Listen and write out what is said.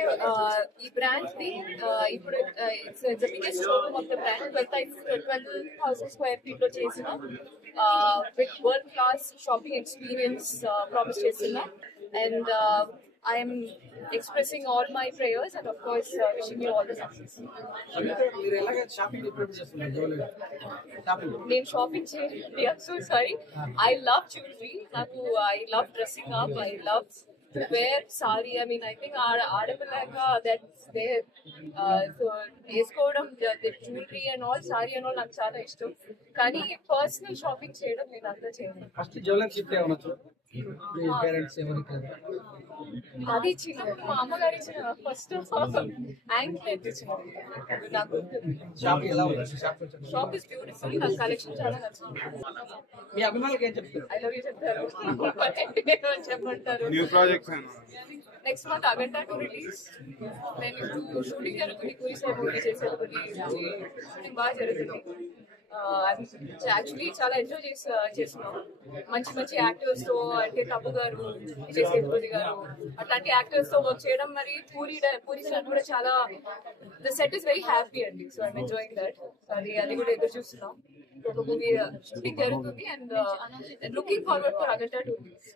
అంటే ఈ బ్రాండ్ ని ఇప్పుడు it's the biggest showroom of the brand 12,000 square feet లో చేసిన with world class shopping experience promise చేస్తున్నా and I'm expressing all my prayers and of course wishing you all the success. నేను షాపింగ్ చేయండి, I'm so sorry. I love jewellery, నాకు I love dressing up, I love to wear sari. I mean, I think aadapillaka that's there. So వేసుకోవడం jewellery and all sorry and all నాకు చాలా ఇష్టం, కానీ personal shopping చేయడం నేను అంతా చేయను. ఫస్ట్ జ్యువెలరీ గిఫ్ట్ ఏమనొచ్చు అది ఇచ్చింది మా అమ్మగారు ఇచ్చిన ఫస్ట్ యాంక్లెట్ ఇచ్చింది నాకు. షాప్ ఇస్ బ్యూటిఫుల్, నాకు కలెక్షన్ చాలా నచ్చింది. మీ అభిమానులకు ఏం చెప్తారు? ఐ లవ్ యూ చెప్తారు, చెప్పంటారు. Next month Akhanda 2 release. నేను ఇప్పుడు షూటింగ్ జరుగుతుంది, పూరి సార్ చేసేది షూటింగ్ బాగా జరుగుతుంది. యాక్చువల్లీ చాలా ఎంజాయ్ చేస్తున్నాం. మంచి మంచి యాక్టర్స్ తో, అంటే తప్పు గారు, విజయ్ సేతుపతి గారు, అట్లాంటి యాక్టర్స్ తో వర్క్ చేయడం. మరి పూరి సార్ కూడా చాలా, the set is very happy అండి. So I'm enjoying that. అది కూడా ఎదురు చూస్తున్నాం. ఒక మూవీ షూటింగ్ జరుగుతుంది and looking forward for Akhanda 2 release.